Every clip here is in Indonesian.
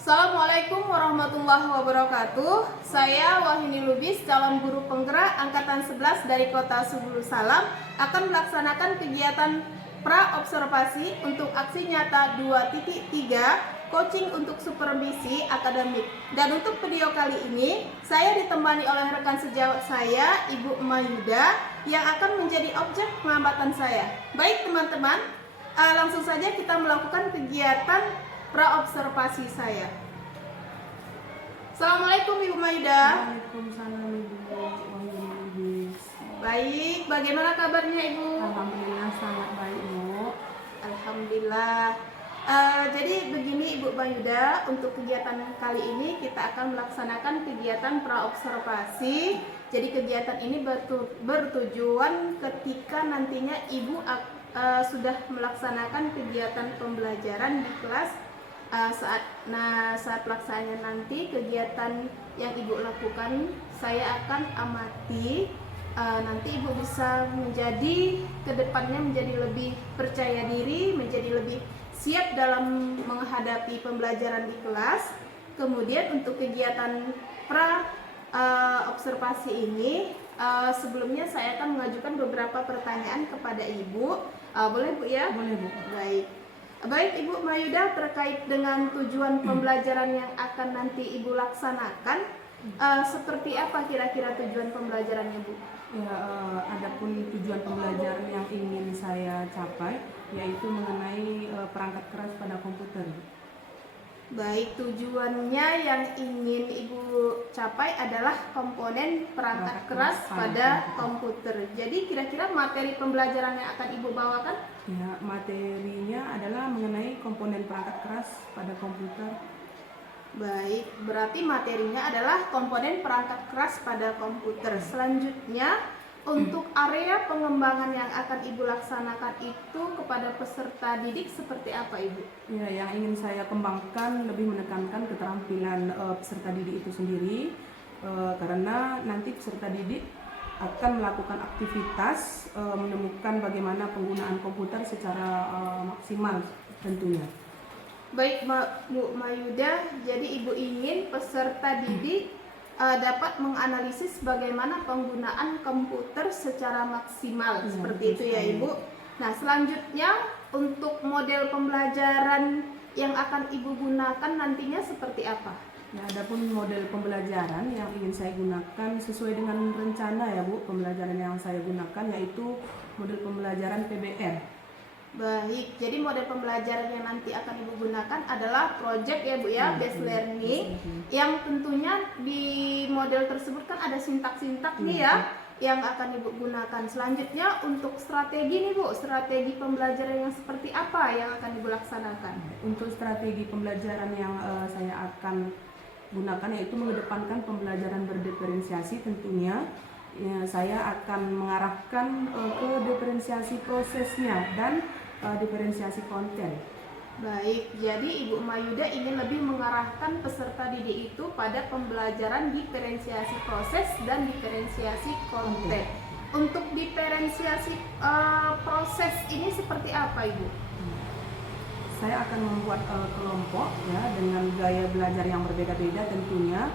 Assalamualaikum warahmatullahi wabarakatuh. Saya Wahini Lubis, calon guru penggerak angkatan 11 dari Kota Subulu Salam, akan melaksanakan kegiatan pra-observasi untuk aksi nyata 2.3 coaching untuk supervisi akademik. Dan untuk video kali ini, saya ditemani oleh rekan sejawat saya, Ibu Mayuda, yang akan menjadi objek pengamatan saya. Baik teman-teman, langsung saja kita melakukan kegiatan pra-observasi saya. Assalamualaikum Ibu Mayuda. Waalaikumsalam Ibu Wahini. Baik, bagaimana kabarnya Ibu? Alhamdulillah sangat baik Bu. Alhamdulillah. Jadi begini Ibu Mayuda, untuk kegiatan kali ini kita akan melaksanakan kegiatan pra-observasi. Jadi kegiatan ini bertujuan ketika nantinya Ibu sudah melaksanakan kegiatan pembelajaran di kelas. Saat pelaksanaannya nanti kegiatan yang Ibu lakukan, saya akan amati. Nanti Ibu bisa menjadi kedepannya menjadi lebih percaya diri, menjadi lebih siap dalam menghadapi pembelajaran di kelas. Kemudian untuk kegiatan observasi ini, sebelumnya saya akan mengajukan beberapa pertanyaan kepada Ibu. Boleh Bu ya? Boleh Bu. Baik Ibu Mayuda, terkait dengan tujuan pembelajaran yang akan nanti Ibu laksanakan, seperti apa kira-kira tujuan pembelajarannya Bu? Ya, adapun tujuan pembelajaran yang ingin saya capai yaitu mengenai perangkat keras pada komputer. Baik, tujuannya yang ingin Ibu capai adalah komponen perangkat keras pada komputer. Jadi kira-kira materi pembelajaran yang akan Ibu bawakan? Ya, materinya adalah mengenai komponen perangkat keras pada komputer. Baik, berarti materinya adalah komponen perangkat keras pada komputer. Selanjutnya, untuk area pengembangan yang akan Ibu laksanakan itu kepada peserta didik seperti apa Ibu? Ya, yang ingin saya kembangkan lebih menekankan keterampilan peserta didik itu sendiri, karena nanti peserta didik akan melakukan aktivitas menemukan bagaimana penggunaan komputer secara maksimal tentunya. Baik Bu Mayuda, jadi Ibu ingin peserta didik dapat menganalisis bagaimana penggunaan komputer secara maksimal, seperti itu ya Ibu. Nah, selanjutnya untuk model pembelajaran yang akan Ibu gunakan nantinya seperti apa? Ya, adapun model pembelajaran yang ingin saya gunakan sesuai dengan rencana ya Bu, pembelajaran yang saya gunakan yaitu model pembelajaran PBR. Baik, jadi model pembelajaran yang nanti akan Ibu gunakan adalah project ya Bu ya, based learning, yang tentunya di model tersebut kan ada sintak-sintak nih ya, yang akan Ibu gunakan. Selanjutnya untuk strategi nih Bu, strategi pembelajaran yang seperti apa yang akan Ibu laksanakan? Untuk strategi pembelajaran yang saya akan gunakan yaitu mengedepankan pembelajaran berdiferensiasi tentunya. Ya, saya akan mengarahkan ke diferensiasi prosesnya dan diferensiasi konten. Baik, jadi Ibu Mayuda ingin lebih mengarahkan peserta didik itu pada pembelajaran diferensiasi proses dan diferensiasi konten. Untuk diferensiasi proses ini seperti apa Ibu? Saya akan membuat kelompok ya dengan gaya belajar yang berbeda-beda tentunya.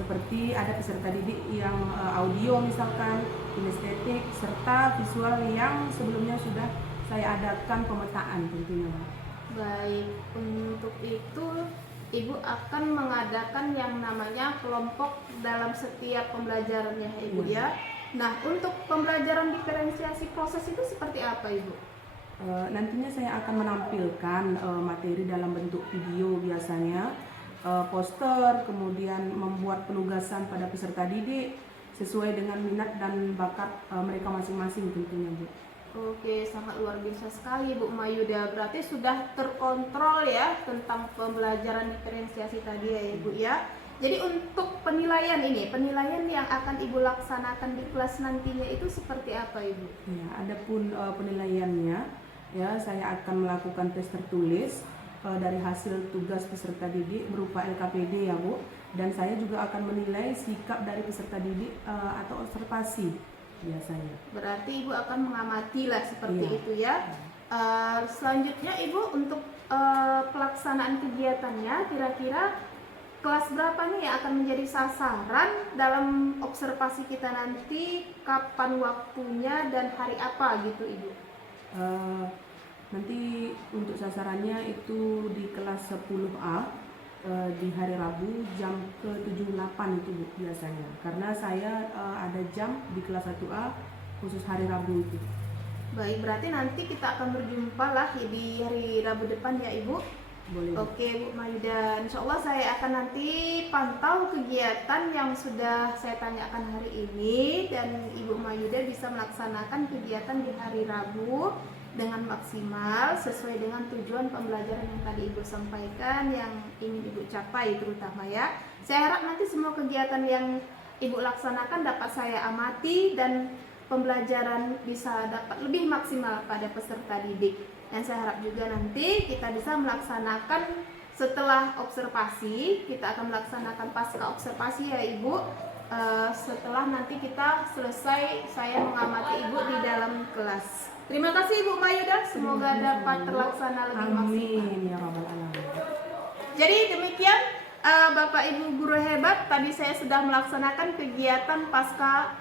Seperti ada peserta didik yang audio misalkan, kinestetik, serta visual yang sebelumnya sudah saya adakan pemetaan tentunya. Baik, untuk itu Ibu akan mengadakan yang namanya kelompok dalam setiap pembelajaran ya Ibu ya. Nah, untuk pembelajaran diferensiasi proses itu seperti apa Ibu? Nantinya saya akan menampilkan materi dalam bentuk video biasanya, poster, kemudian membuat penugasan pada peserta didik sesuai dengan minat dan bakat mereka masing-masing tentunya Bu. Oke, sangat luar biasa sekali Bu Mayuda. Berarti sudah terkontrol ya tentang pembelajaran diferensiasi tadi ya Ibu ya. Jadi untuk penilaian ini, penilaian yang akan Ibu laksanakan di kelas nantinya itu seperti apa Ibu? Ya, adapun penilaiannya ya saya akan melakukan tes tertulis dari hasil tugas peserta didik berupa LKPD ya Bu, dan saya juga akan menilai sikap dari peserta didik atau observasi biasanya. Berarti Ibu akan mengamati lah seperti Iya. itu ya. Selanjutnya Ibu untuk pelaksanaan kegiatannya kira-kira kelas berapa nih yang akan menjadi sasaran dalam observasi kita nanti, kapan waktunya dan hari apa gitu Ibu? Nanti untuk sasarannya itu di kelas 10A di hari Rabu jam ke-78 itu Bu, biasanya. Karena saya ada jam di kelas 1A khusus hari Rabu itu. Baik, berarti nanti kita akan berjumpa lah di hari Rabu depan ya Ibu. Boleh. Oke Bu Mayuda, insya Allah saya akan nanti pantau kegiatan yang sudah saya tanyakan hari ini, dan Ibu Mayuda bisa melaksanakan kegiatan di hari Rabu dengan maksimal sesuai dengan tujuan pembelajaran yang tadi Ibu sampaikan, yang ingin Ibu capai terutama ya. Saya harap nanti semua kegiatan yang Ibu laksanakan dapat saya amati dan pembelajaran bisa dapat lebih maksimal pada peserta didik. Dan saya harap juga nanti kita bisa melaksanakan setelah observasi, kita akan melaksanakan pasca observasi ya Ibu. Setelah nanti kita selesai saya mengamati Ibu di dalam kelas. Terima kasih Ibu Mayuda, semoga dapat terlaksana lebih maksimal. Amin ya rabbal alamin. Jadi demikian Bapak Ibu guru hebat, tadi saya sudah melaksanakan kegiatan pasca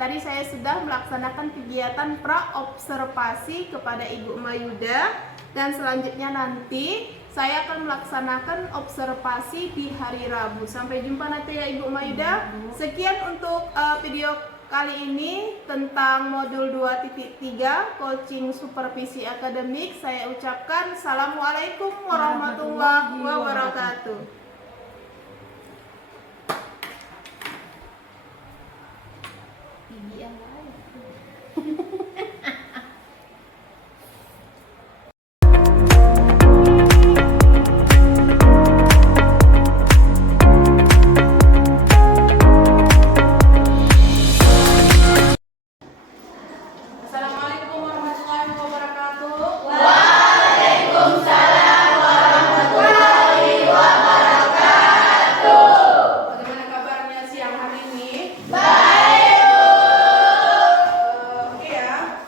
tadi saya sudah melaksanakan kegiatan pra-observasi kepada Ibu Mayuda, dan selanjutnya nanti saya akan melaksanakan observasi di hari Rabu. Sampai jumpa nanti ya Ibu Mayuda. Sekian untuk video kali ini tentang modul 2.3 coaching supervisi akademik. Saya ucapkan Assalamualaikum warahmatullahi wabarakatuh. Assalamualaikum warahmatullahi wabarakatuh. Waalaikumsalam warahmatullahi wabarakatuh. Bagaimana kabarnya siang hari ini? Baik. Oke ya,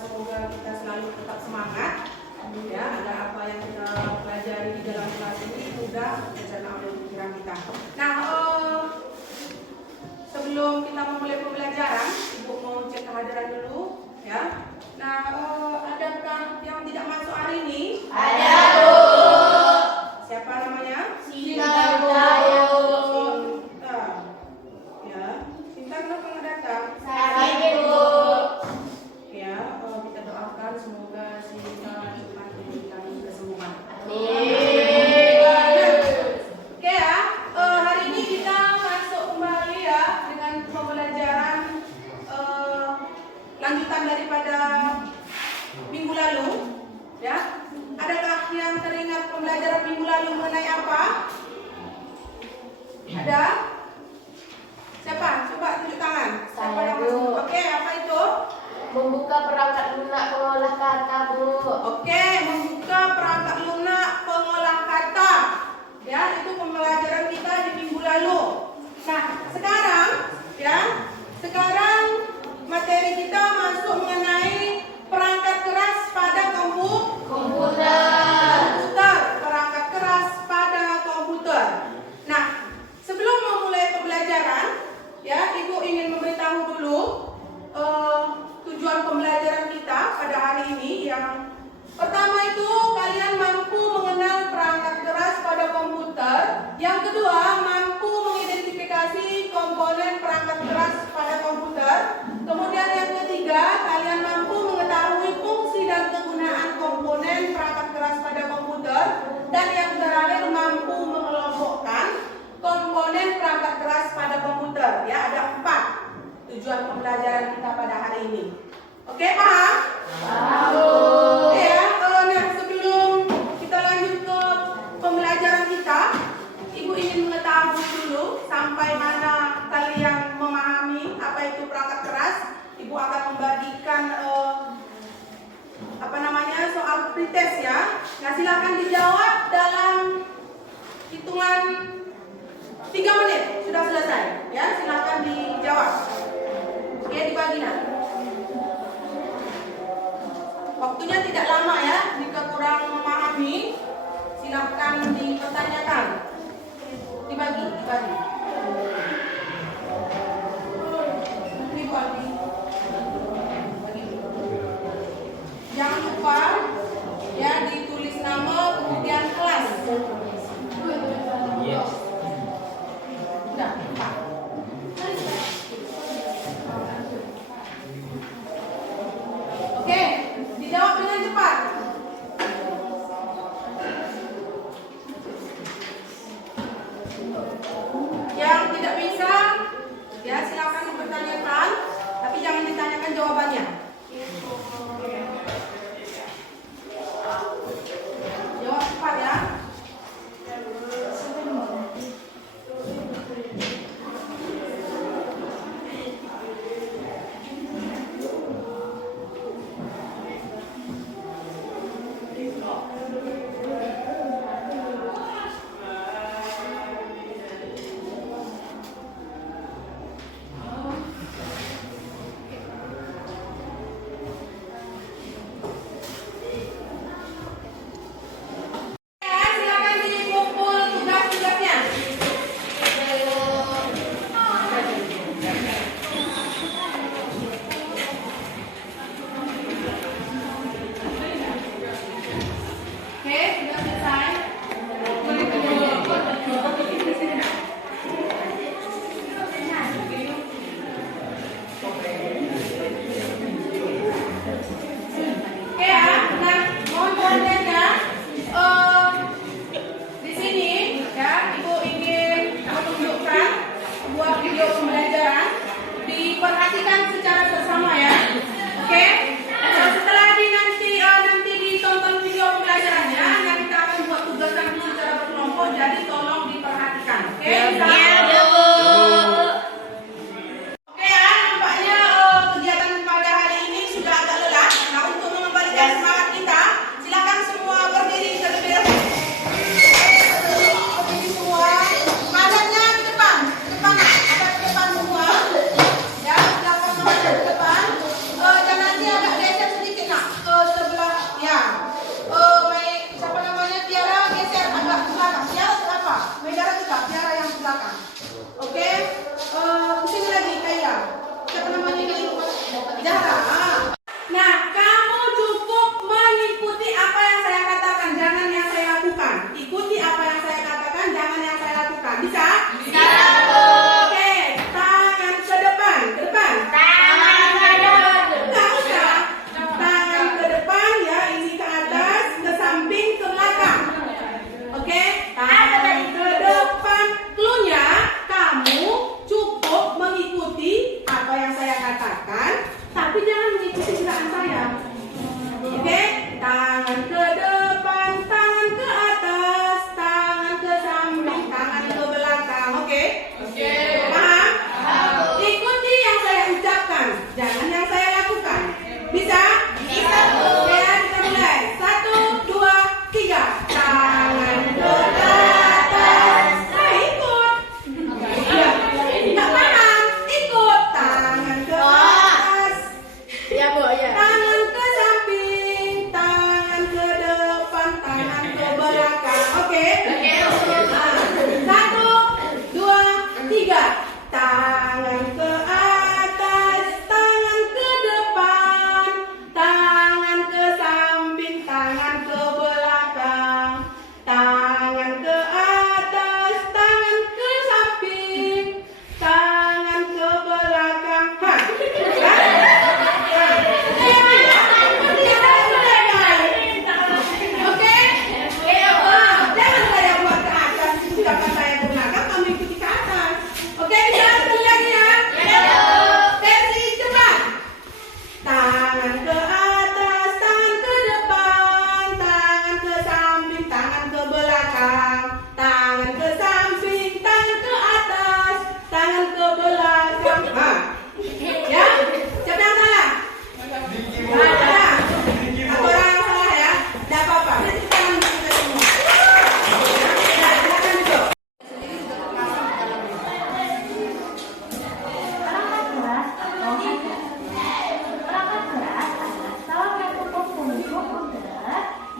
semoga kita selalu tetap semangat ya, agar apa yang kita pelajari di dalam kelas ini mudah tercerna oleh pikiran kita. Nah, sebelum kita memulai pembelajaran, Ibu mau cek kehadiran dulu ya. Nah, adakah yang tidak masuk hari ini? Ada Bu. Siapa namanya? Sinta Bu. Sinta. Ya, Sinta kenapa nggak datang? Sakit Bu. Ya, kita doakan semoga Sinta cepat diberikan kesembuhan. Oke ya, hari ini kita masuk kembali ya dengan pembelajaran lanjutan daripada minggu lalu ya. Adakah yang teringat pembelajaran minggu lalu mengenai apa? Ada? Siapa? Coba tunjuk tangan. Siapa yang masuk? Oke, apa itu? Membuka perangkat lunak pengolah kata Bu. Oke, membuka perangkat lunak pengolah kata. Ya, itu pembelajaran kita di minggu lalu. Nah, sekarang materi kita masuk mengenai perangkat keras pada komputer. Perangkat keras pada komputer. Nah, sebelum memulai pembelajaran, ya, Ibu ingin memberitahu dulu tujuan pembelajaran kita pada hari ini. Yang pertama dites ya. Nah, silakan dijawab dalam hitungan 3 menit. Sudah selesai. Ya, silakan dijawab. Oke, dibagi nanti. Waktunya tidak lama ya. Jika kurang memahami, silakan dipertanyakan. Dibagi. Ini Bu Aldi. Bagi. Jangan lupa ya ditulis nama kemudian kelas. Yes. Udah, Pak. Oke, dijawab dengan cepat.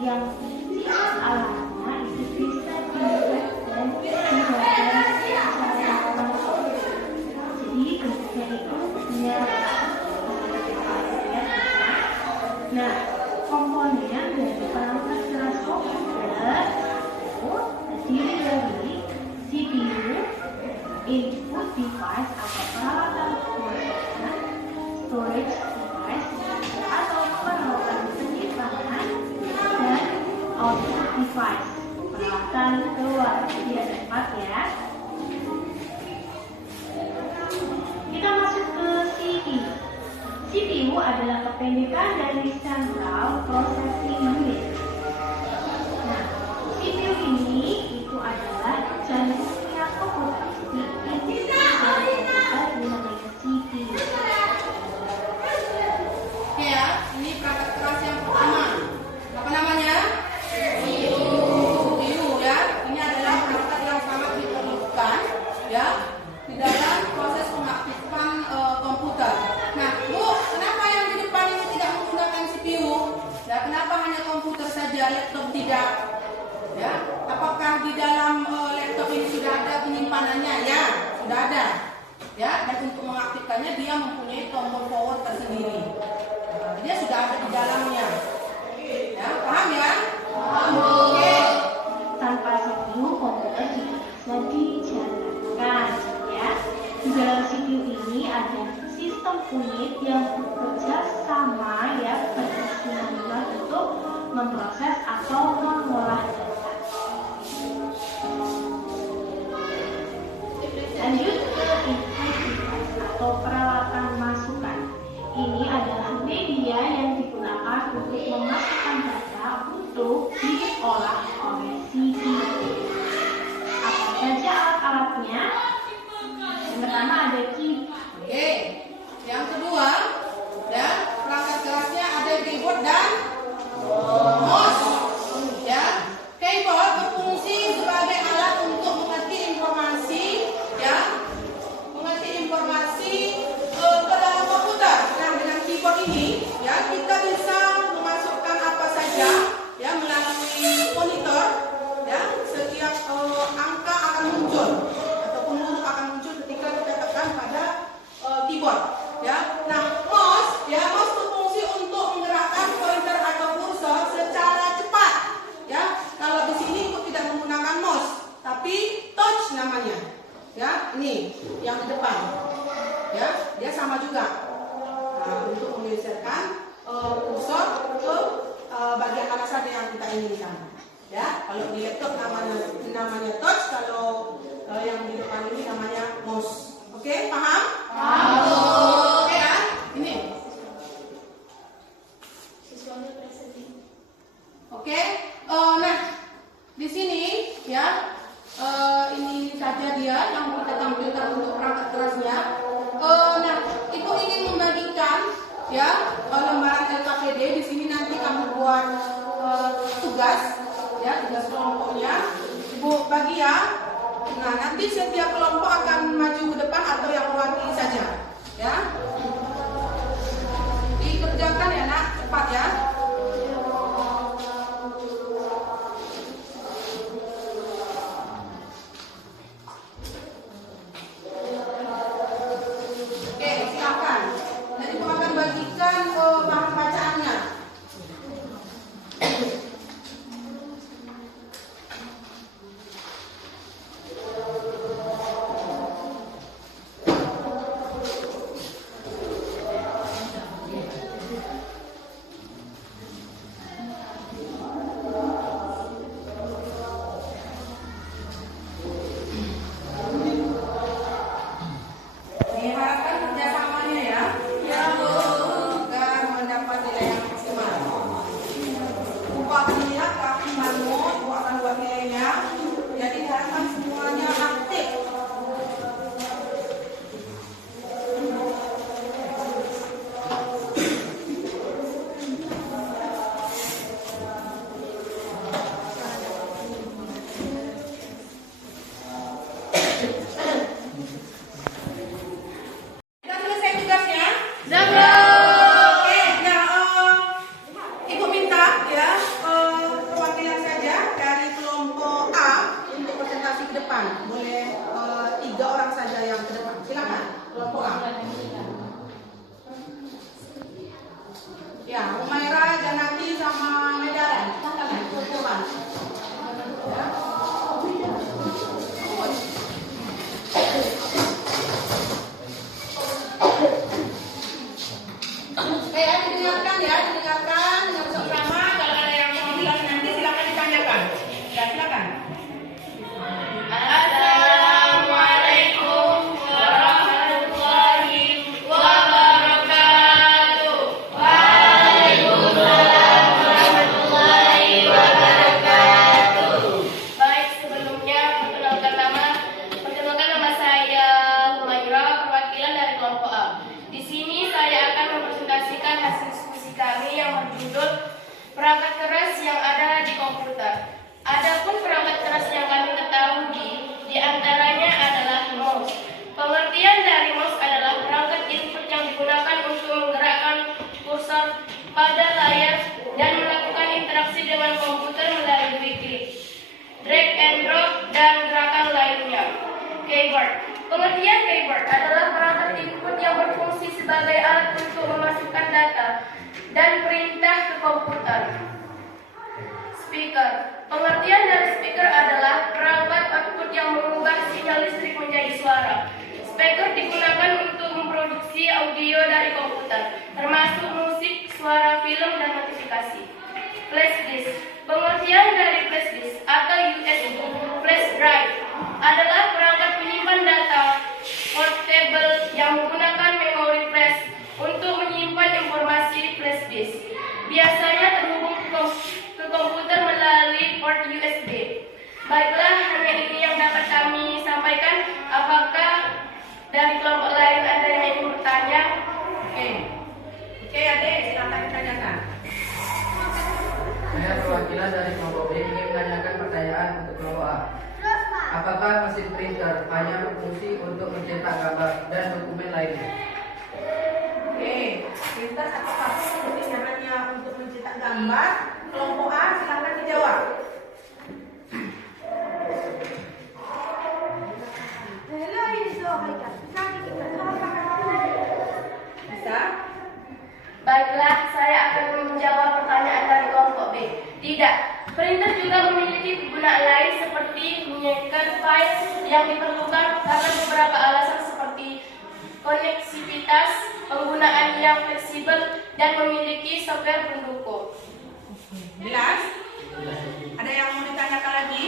yang isi alat-alatnya itu bisa dilihat dan dibaca secara langsung. Jadi bentuknya itu punya nah, komponen dari perangkat keras komputer itu terdiri dari CPU, input device atau peralatan pemrosesan, storage device atau peralatan penyimpanan, dan output device, peralatan keluar. Jadi ada 4 ya. Kita masuk ke CPU. CPU adalah kependekan dari Central Processing Unit. Nah, CPU ini itu adalah jantungnya komputer. Inti dari komputer dinamanya CPU. Oke ya, ini perangkat keras yang pertama. Apa namanya? CPU ya. Ini adalah perangkat yang sangat diperlukan ya di dalam proses pengaktifan komputer. Nah, Bu, kenapa yang di depan ini tidak menggunakan CPU? Ya, kenapa hanya komputer saja, laptop tidak? Ya, apakah di dalam laptop ini sudah ada penyimpanannya? Ya, sudah ada. Ya, dan untuk mengaktifkannya dia mempunyai tombol power tersendiri. Dia sudah ada di dalamnya. Ya, paham ya? Paham. Oke. Tanpa CPU, komputer tidak bisa dijalankan ya. Di dalam CPU ini ada sistem unit yang bekerja sama ya berkesinambungan untuk memproses atau mengolah data. Lanjut ke input device atau peralatan masukan. Ini adalah media yang digunakan untuk memasukkan data untuk diolah oleh CPU. Apa saja alat-alatnya? Yang pertama ada keyboard. Oke. Yang kedua, ya, perangkat kerasnya ada keyboard dan mouse. Ya, keyboard berfungsi sebagai alat untuk mengerti informasi, ya, mengerti informasi ke dalam komputer. Nah, dengan keyboard ini, ya, kita bisa memasukkan apa saja, ya, melalui monitor, ya, setiap angka akan muncul ataupun huruf akan muncul ketika kita tekan pada keyboard. Ya, nah mouse berfungsi untuk menggerakkan pointer atau kursor secara cepat. Ya, kalau di sini itu tidak menggunakan mouse, tapi touch namanya. Ya, ini yang di depan. Ya, dia sama juga. Nah, untuk menggeserkan kursor ke bagian mana saja yang kita inginkan. Ya, kalau di laptop namanya touch, kalau yang di depan ini namanya mouse. Oke, paham? Paham. Oke ya, ini. Oke, nah di sini ya ini saja dia yang kita tampilkan untuk perangkat kerasnya. Nah, itu ingin membagikan ya lembaran LKPD. Di sini nanti kamu buat tugas ya, tugas kelompoknya. Ibu bagi ya. Nah, nanti setiap kelompok akan maju ke depan atau yang mewakili saja, ya. Dikerjakan ya, Nak, cepat ya. Oke, silakan. Dan Ibu akan bagikan bahan bacaannya. Tiara, Janati, sama Medara. Kita kalian kumpulkan. Ya. Didengarkan ya, didengarkan dengan seksama. Kalau ada yang mau bilang nanti silakan ditanyakan. Ya, silakan. Assalamualaikum warahmatullahi wabarakatuh. Waalaikumsalam warahmatullahi wabarakatuh. Baik, sebelumnya perkenalkan nama saya Humaira, perwakilan dari kelompok A. Di sini saya akan mempresentasikan hasil diskusi kami yang berjudul perangkat keras yang ada di komputer. Adapun perangkat keras yang kami ketahui di antaranya adalah mouse. Pengertian dari mouse adalah perangkat input yang digunakan untuk menggerakkan kursor pada layar dan melakukan interaksi dengan komputer melalui klik, drag and drop, dan gerakan lainnya. Keyboard. Pengertian keyboard adalah perangkat input yang berfungsi sebagai alat untuk memasukkan data dan perintah ke komputer. Speaker. Pengertian dari speaker adalah perangkat output yang mengubah sinyal listrik menjadi suara. Speaker digunakan untuk memproduksi audio dari komputer, termasuk musik, suara, film, dan notifikasi. Flash disk. Pengertian dari flash disk atau USB flash drive adalah perangkat penyimpan data portable yang menggunakan memori flash untuk menyimpan informasi flash disk. Biasanya terhubung ke komputer melalui port USB. Baiklah, hanya ini yang dapat kami sampaikan. Apakah dari kelompok lain ada yang ingin bertanya? Oke, Ade, silakan ditanyakan. Saya perwakilan dari kelompok B ingin menanyakan pertanyaan untuk kelompok A. Apakah mesin printer hanya berfungsi untuk mencetak gambar dan dokumen lainnya? Oke, printer apakah fungsinya hanya untuk mencetak gambar? Kelompok A, silakan dijawab. Bisa? Baiklah, saya akan menjawab pertanyaan dari kelompok B. Tidak, printer juga memiliki kegunaan lain seperti menyiapkan file yang diperlukan karena beberapa alasan seperti koneksivitas, penggunaan yang fleksibel, dan memiliki software pendukung. Jelas? Ada yang mau ditanyakan lagi?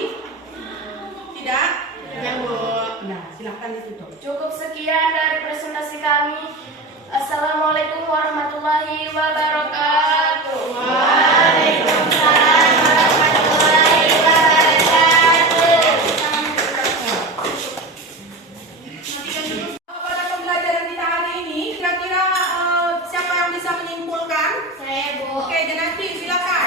Tidak? Ya, Bu. Nah, silakan ditutup. Cukup sekian dari presentasi kami. Assalamualaikum warahmatullahi wabarakatuh. Waalaikumsalam warahmatullahi wabarakatuh. Pada pembelajaran kita hari ini, kira-kira siapa yang bisa menyimpulkan? Saya Bu. Oke, Janati, silakan.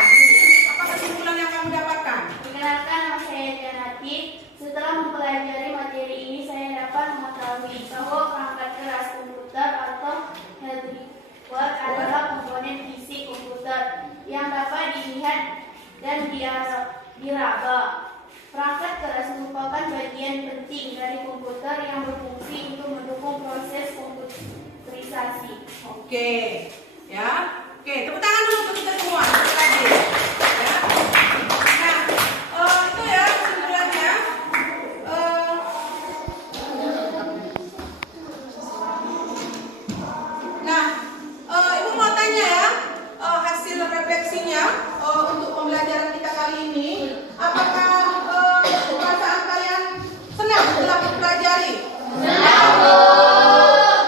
Apa kesimpulan yang kamu dapatkan? Perkenalkan, nama saya Janati. Setelah mempelajari materi ini, saya dapat mengetahui bahwa perangkat keras komputer atau hardware adalah komponen fisik komputer yang dapat dilihat dan diraba. Perangkat keras merupakan bagian penting dari komputer yang berfungsi untuk mendukung proses komputerisasi. Oke, ya. Oke, tepuk tangan dulu untuk kita semua. Tadi. Ya. Nah, itu ya kesimpulannya. Ibu mau tanya ya, hasil refleksinya untuk pembelajaran kita kali ini, apakah perasaan kalian senang setelah mempelajari?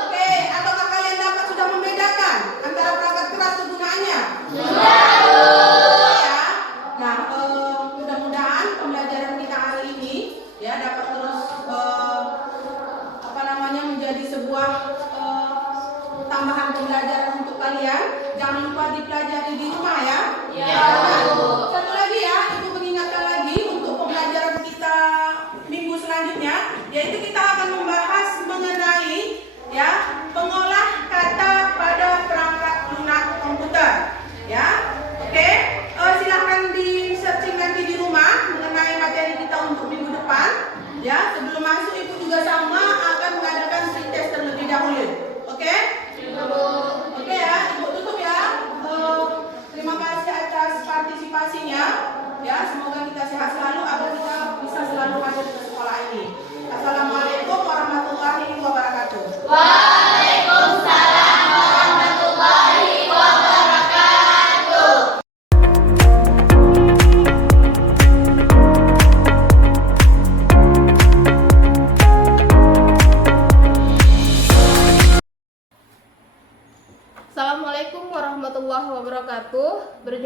Oke, ataukah kalian dapat sudah membedakan antara perangkat keras kegunaannya? Ya. Nah, mudah-mudahan pembelajaran kita hari ini ya dapat terus menjadi sebuah tambahan pembelajaran untuk kalian. Jangan lupa dipelajari di rumah ya. Satu lagi ya, Ibu mengingatkan lagi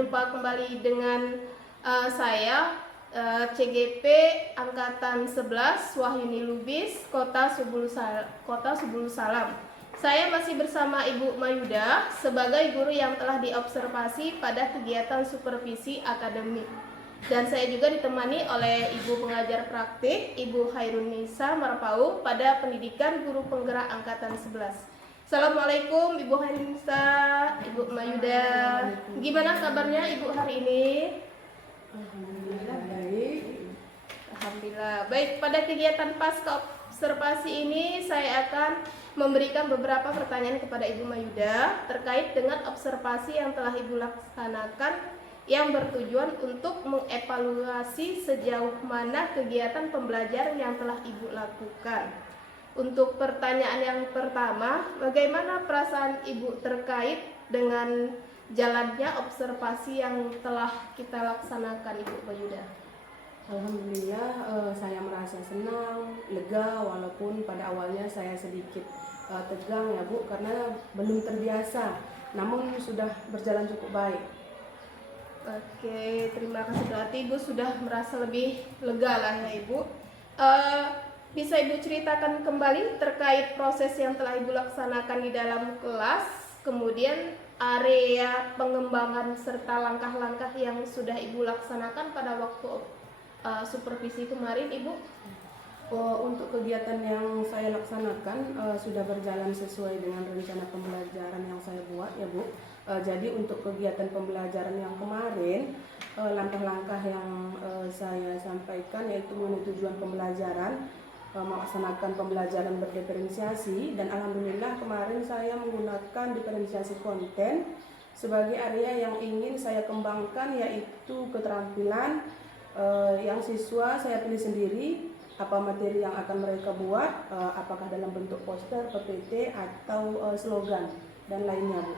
Berjumpa kembali dengan saya CGP Angkatan 11 Wahyuni Lubis, Kota Subulu Salam. Saya masih bersama Ibu Mayuda sebagai guru yang telah diobservasi pada kegiatan supervisi akademik. Dan saya juga ditemani oleh Ibu pengajar praktik, Ibu Hairunisa Marpaung pada pendidikan guru penggerak Angkatan 11. Assalamualaikum Ibu Hairunisa, Ibu Mayuda. Gimana kabarnya Ibu hari ini? Alhamdulillah baik. Alhamdulillah. Baik, pada kegiatan pasca observasi ini saya akan memberikan beberapa pertanyaan kepada Ibu Mayuda terkait dengan observasi yang telah Ibu laksanakan yang bertujuan untuk mengevaluasi sejauh mana kegiatan pembelajaran yang telah Ibu lakukan. Untuk pertanyaan yang pertama, bagaimana perasaan Ibu terkait dengan jalannya observasi yang telah kita laksanakan, Ibu Mayuda? Alhamdulillah saya merasa senang, lega, walaupun pada awalnya saya sedikit tegang ya Bu, karena belum terbiasa, namun sudah berjalan cukup baik. Oke, terima kasih. Berarti Ibu sudah merasa lebih lega lah ya Ibu. Bisa Ibu ceritakan kembali terkait proses yang telah Ibu laksanakan di dalam kelas, kemudian area pengembangan serta langkah-langkah yang sudah Ibu laksanakan pada waktu supervisi kemarin, Ibu? Untuk kegiatan yang saya laksanakan sudah berjalan sesuai dengan rencana pembelajaran yang saya buat ya Bu. Jadi untuk kegiatan pembelajaran yang kemarin, langkah-langkah yang saya sampaikan yaitu mengenai tujuan pembelajaran, melaksanakan pembelajaran berdiferensiasi, dan alhamdulillah kemarin saya menggunakan diferensiasi konten sebagai area yang ingin saya kembangkan, yaitu keterampilan yang siswa saya pilih sendiri, apa materi yang akan mereka buat, apakah dalam bentuk poster, PPT atau slogan dan lainnya Bu.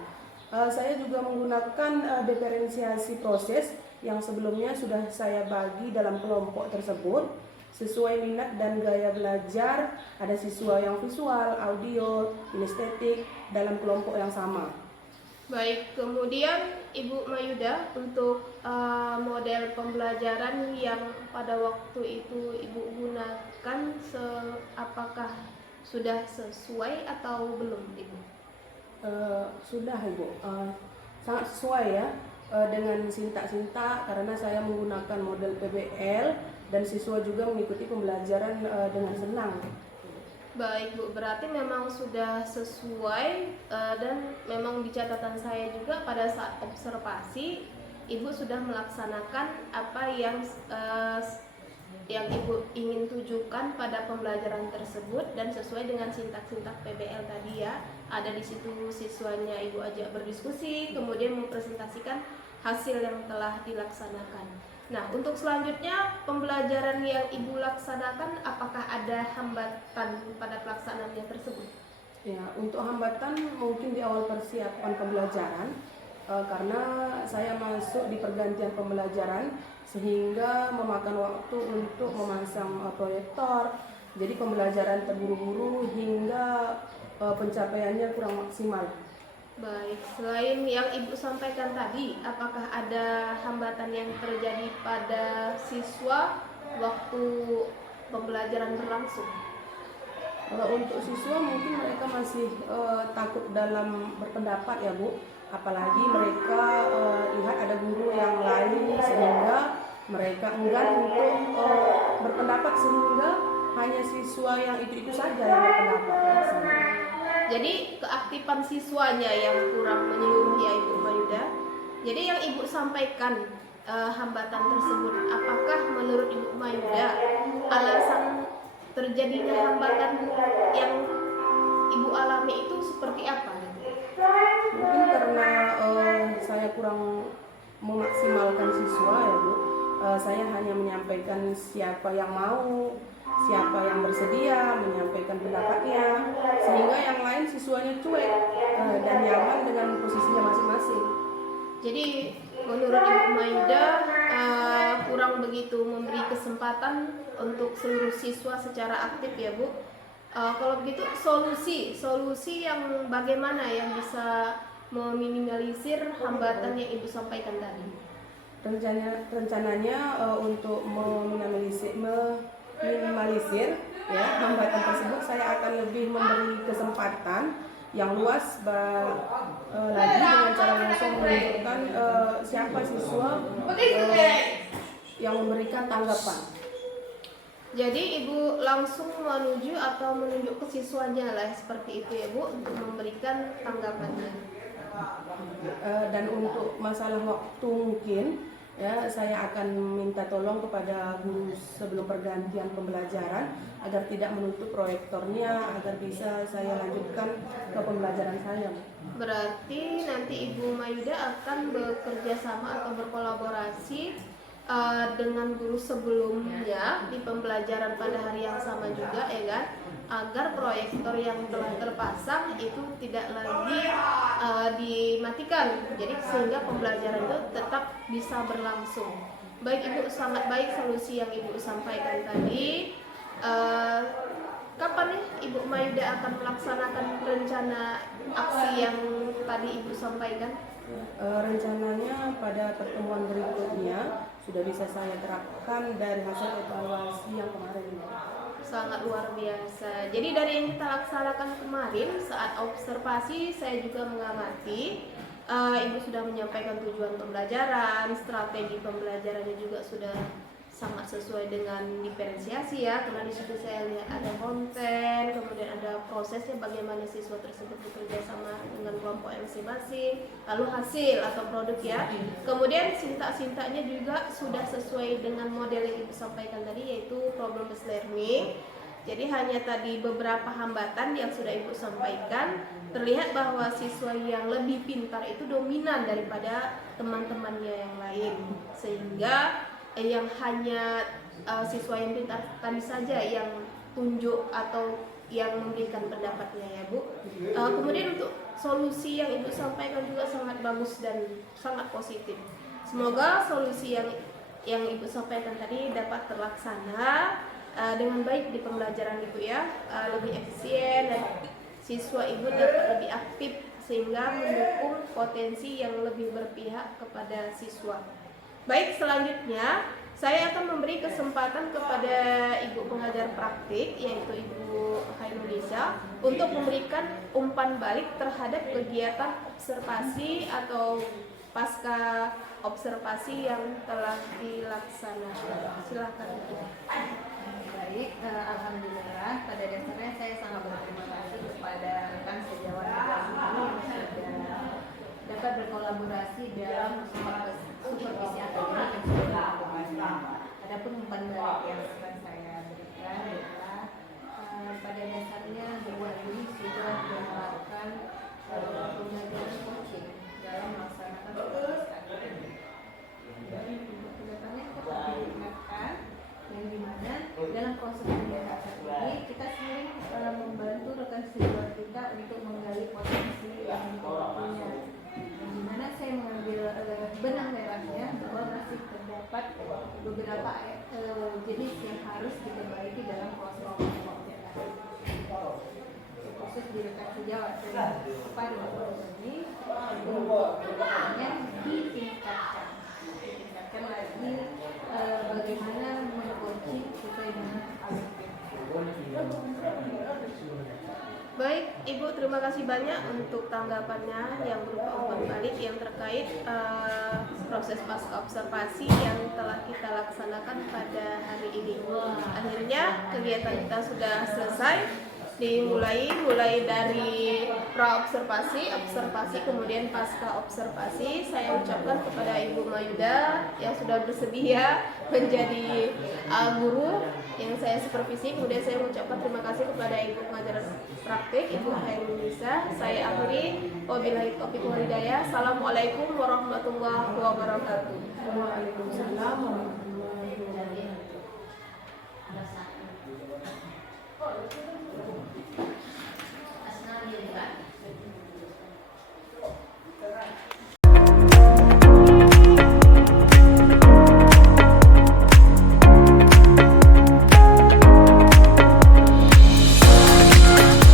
Saya juga menggunakan diferensiasi proses yang sebelumnya sudah saya bagi dalam kelompok tersebut sesuai minat dan gaya belajar. Ada siswa yang visual, audio, kinestetik dalam kelompok yang sama. Baik, kemudian Ibu Mayuda, untuk model pembelajaran yang pada waktu itu Ibu gunakan, apakah sudah sesuai atau belum Ibu? Sudah Ibu, sangat sesuai ya dengan sintak-sintak, karena saya menggunakan model PBL dan siswa juga mengikuti pembelajaran dengan senang. Baik Bu, berarti memang sudah sesuai dan memang di catatan saya juga pada saat observasi Ibu sudah melaksanakan apa yang Ibu ingin tujukan pada pembelajaran tersebut dan sesuai dengan sintak-sintak PBL tadi ya. Ada di situ siswanya Ibu ajak berdiskusi, kemudian mempresentasikan hasil yang telah dilaksanakan. Nah, untuk selanjutnya pembelajaran yang Ibu laksanakan, apakah ada hambatan pada pelaksanaannya tersebut? Ya, untuk hambatan mungkin di awal persiapan pembelajaran, karena saya masuk di pergantian pembelajaran sehingga memakan waktu untuk memasang proyektor. Jadi pembelajaran terburu-buru hingga pencapaiannya kurang maksimal. Baik, selain yang Ibu sampaikan tadi, apakah ada hambatan yang terjadi pada siswa waktu pembelajaran berlangsung? Kalau untuk siswa mungkin mereka masih takut dalam berpendapat ya Bu, apalagi mereka lihat ada guru yang lain sehingga mereka enggan untuk berpendapat, sehingga hanya siswa yang itu saja yang berpendapat. Jadi keaktifan siswanya yang kurang menyeluruh ya Ibu Mayuda. Jadi yang Ibu sampaikan hambatan tersebut, apakah menurut Ibu Mayuda alasan terjadinya hambatan yang Ibu alami itu seperti apa? Mungkin karena saya kurang memaksimalkan siswa ya Bu. Saya hanya menyampaikan siapa yang mau, siapa yang bersedia menyampaikan pendapatnya, sehingga yang lain siswanya cuek dan nyaman dengan posisinya masing-masing. Jadi menurut Ibu Mayuda kurang begitu memberi kesempatan untuk seluruh siswa secara aktif ya Bu. Kalau begitu solusi yang bagaimana yang bisa meminimalisir hambatan yang Ibu sampaikan tadi? Rencananya untuk meminimalisir ya hambatan tersebut, saya akan lebih memberi kesempatan yang luas lagi dengan cara langsung menunjukkan siapa siswa yang memberikan tanggapan. Jadi Ibu langsung menuju atau menunjuk ke siswanya lah seperti itu ya Bu, untuk memberikan tanggapannya. Dan untuk masalah waktu mungkin ya, saya akan minta tolong kepada guru sebelum pergantian pembelajaran agar tidak menutup proyektornya, agar bisa saya lanjutkan ke pembelajaran saya. Berarti nanti Ibu Mayuda akan bekerja sama atau berkolaborasi dengan guru sebelumnya di pembelajaran pada hari yang sama juga ya kan, agar proyektor yang telah terpasang itu tidak lagi dimatikan, jadi sehingga pembelajaran itu tetap bisa berlangsung. Baik Ibu, sangat baik solusi yang Ibu sampaikan tadi. Kapan nih Ibu Mayuda akan melaksanakan rencana aksi yang tadi Ibu sampaikan? Rencananya pada pertemuan berikutnya sudah bisa saya terapkan dari hasil evaluasi yang kemarin. Sangat luar biasa. Jadi dari yang kita laksanakan kemarin saat observasi, saya juga mengamati Ibu sudah menyampaikan tujuan pembelajaran, strategi pembelajarannya juga sudah sangat sesuai dengan diferensiasi ya, karena di situ saya lihat ada konten, kemudian ada prosesnya bagaimana siswa tersebut bekerja sama dengan kelompok masing-masing, lalu hasil atau produk ya. Kemudian sintak-sintaknya juga sudah sesuai dengan model yang Ibu sampaikan tadi, yaitu problem based learning. Jadi hanya tadi beberapa hambatan yang sudah Ibu sampaikan, terlihat bahwa siswa yang lebih pintar itu dominan daripada teman-temannya yang lain, sehingga yang hanya siswa yang pintar tadi saja yang tunjuk atau yang memberikan pendapatnya ya Bu. Kemudian untuk solusi yang Ibu sampaikan juga sangat bagus dan sangat positif. Semoga solusi yang Ibu sampaikan tadi dapat terlaksana dengan baik di pembelajaran Ibu ya, lebih efisien dan siswa Ibu dapat lebih aktif sehingga mendukung potensi yang lebih berpihak kepada siswa. Baik, selanjutnya saya akan memberi kesempatan kepada Ibu pengajar praktik, yaitu Ibu Hairunisa, untuk memberikan umpan balik terhadap kegiatan observasi atau pasca observasi yang telah dilaksanakan. Silakan Ibu. Baik, alhamdulillah pada dasarnya saya sangat berterima kasih kepada rekan sejawat yang sudah dapat berkolaborasi dalam supervisi akademik yang sudah dilakukan. Adapun umpan balik yang akan saya berikan adalah pada dasarnya bahwa ini sudah menerapkan pembelajaran coaching dalam melaksanakan supervisi akademik. Jadi untuk kedepannya kita perlu ingatkan yang dimana dalam proses kegiatan ini kita sering membantu rekan sejawat kita untuk menggali potensi yang kita punya. Dimana saya mengambil benang merahnya bahwa masih terdapat beberapa jenis yang harus diperbaiki dalam proses pembelajaran. Proses di rekan sejawat pada waktu ini untuk yang ditingkatkan lagi bagaimana mengcoaching sesuai dengan algoritma. Baik, Ibu, terima kasih banyak untuk tanggapannya yang berupa umpan balik yang terkait proses pasca observasi yang telah kita laksanakan pada hari ini. Akhirnya kegiatan kita sudah selesai, mulai dari pra observasi, observasi, kemudian pasca observasi. Saya ucapkan kepada Ibu Mayuda yang sudah bersedia menjadi guru yang saya supervisi. Kemudian saya mengucapkan terima kasih kepada Ibu pengajar praktik, Ibu Hairunisa. Saya akhiri, wabillahi taufiq wal hidayah. Assalamualaikum warahmatullahi wabarakatuh. Waalaikumsalam warahmatullahi wabarakatuh.